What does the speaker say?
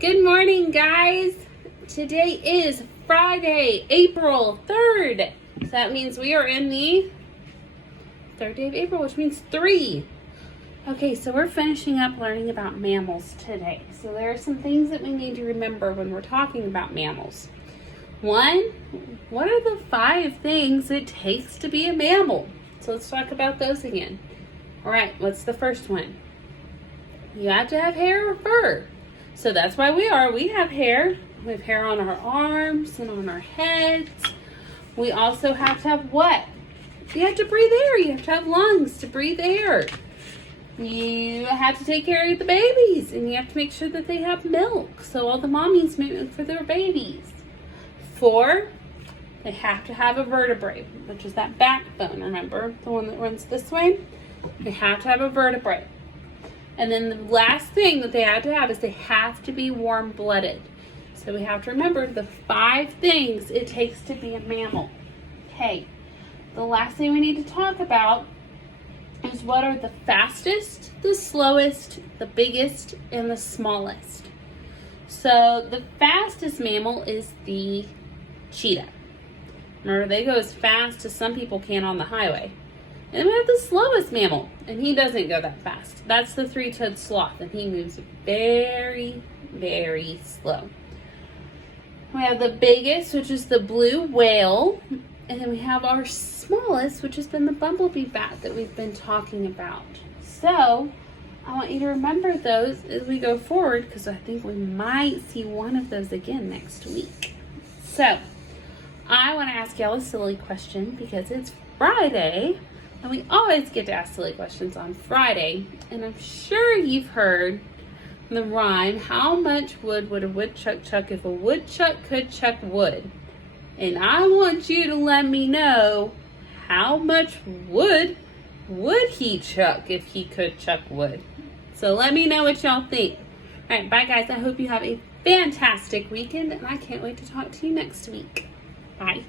Good morning, guys. Today is Friday, April 3rd. So that means we are in the third day of April, which means 3. Okay, so we're finishing up learning about mammals today. So there are some things that we need to remember when we're talking about mammals. 1, what are the 5 things it takes to be a mammal? So let's talk about those again. All right, what's the first one? You have to have hair or fur. So that's why we have hair. We have hair on our arms and on our heads. We also have to have what? You have to breathe air. You have to have lungs to breathe air. You have to take care of the babies, and you have to make sure that they have milk. So all the mommies make milk for their babies. 4, they have to have a vertebrae, which is that backbone, remember? The one that runs this way? They have to have a vertebrae. And then the last thing that they have to have is they have to be warm-blooded. So we have to remember the 5 things it takes to be a mammal. Okay, the last thing we need to talk about is what are the fastest, the slowest, the biggest, and the smallest. So the fastest mammal is the cheetah. Remember, they go as fast as some people can on the highway. And we have the slowest mammal, and he doesn't go that fast. That's the 3-toed sloth, and he moves very, very slow. We have the biggest, which is the blue whale, and then we have our smallest, which has been the bumblebee bat that we've been talking about. So I want you to remember those as we go forward, because I think we might see one of those again next week. So I want to ask y'all a silly question because it's Friday. And we always get to ask silly questions on Friday. And I'm sure you've heard the rhyme, how much wood would a woodchuck chuck if a woodchuck could chuck wood? And I want you to let me know, how much wood would he chuck if he could chuck wood? So let me know what y'all think. All right, bye guys. I hope you have a fantastic weekend, and I can't wait to talk to you next week. Bye.